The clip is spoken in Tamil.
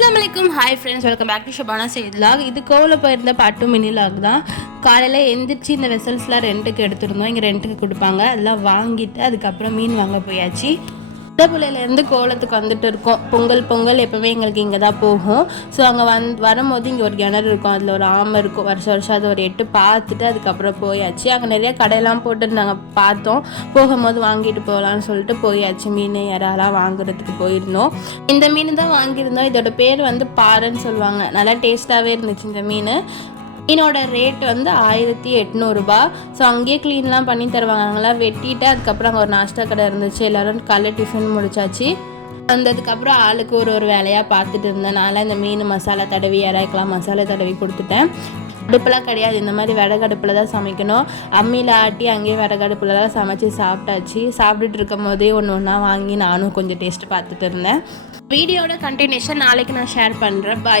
அஸ்ஸலாமு hi friends, welcome back to Shabana side vlog. இது கோவில் போயிருந்த பாட்டு மினி வ்ளாக் தான். காலையில் எந்திரிச்சு இந்த வெசல்ஸ்லாம் ரெண்ட்டுக்கு எடுத்துருந்தோம். இங்கே ரெண்ட்டுக்கு கொடுப்பாங்க. அதெல்லாம் வாங்கிட்டு அதுக்கப்புறம் மீன் வாங்க போயாச்சு. புள்ளையிலேருந்து கோலத்துக்கு வந்துட்டு இருக்கோம். பொங்கல் எப்போவுமே எங்களுக்கு இங்கே தான் போகும். ஸோ அங்கே வரும்போது இங்கே ஒரு கிணறு இருக்கும், அதில் ஒரு ஆமை இருக்கும். வருஷம் அது ஒரு 8 பார்த்துட்டு அதுக்கப்புறம் போயாச்சு. அங்கே நிறைய கடையெல்லாம் போட்டு நாங்கள் பார்த்தோம். போகும்போது வாங்கிட்டு போகலான்னு சொல்லிட்டு போயாச்சு. மீன் இறாலாம் வாங்குறதுக்கு போயிருந்தோம். இந்த மீன் தான் வாங்கியிருந்தோம். இதோட பேர் பாறைன்னு சொல்லுவாங்க. நல்லா டேஸ்ட்டாகவே இருந்துச்சு இந்த மீன். மீனோட ரேட் 1800 ரூபா. ஸோ அங்கேயே க்ளீன்லாம் பண்ணி தருவாங்க. அங்கெல்லாம் வெட்டிட்டு அதுக்கப்புறம் அங்கே ஒரு நாஷ்டா கடை இருந்துச்சு. எல்லோரும் காலைல டிஃபன் முடிச்சாச்சு. வந்ததுக்கப்புறம் ஆளுக்கு ஒரு வேலையாக பார்த்துட்டு இருந்தேனால இந்த மீன் மசாலா தடவி இறக்கலாம் மசாலா தடவி கொடுத்துட்டேன். அடுப்பெல்லாம் கிடையாது, இந்த மாதிரி விறகடுப்பில் தான் சமைக்கணும். அம்மியில் ஆட்டி அங்கேயே விறகடுப்பில் தான் சமைச்சு சாப்பிட்டாச்சு. சாப்பிட்டுட்டு இருக்கும் போதே ஒன்று வாங்கி நானும் கொஞ்சம் டேஸ்ட்டு பார்த்துட்டு இருந்தேன். வீடியோட கண்டினியூஷன் நாளைக்கு நான் ஷேர் பண்ணுறேன். பாய்.